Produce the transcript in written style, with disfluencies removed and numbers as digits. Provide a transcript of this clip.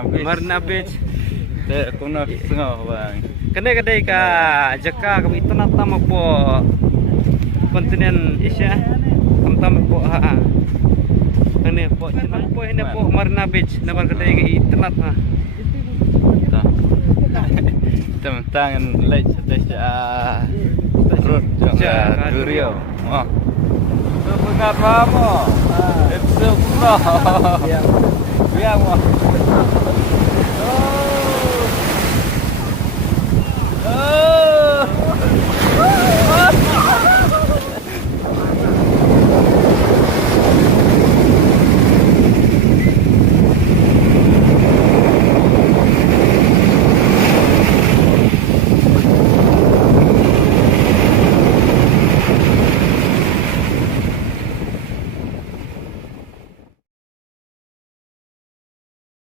Marina Beach. Kuna tengah bang. Kedai-kedai ka Jaka kami tanah po kontinen Asia. Tam po ha. Ini po channel po ini po Marina Beach naman kedai ka internet ha. Tangan light sa road jangan Durio. Oh. Itu mengapa mo? Itu pro. Biang mo.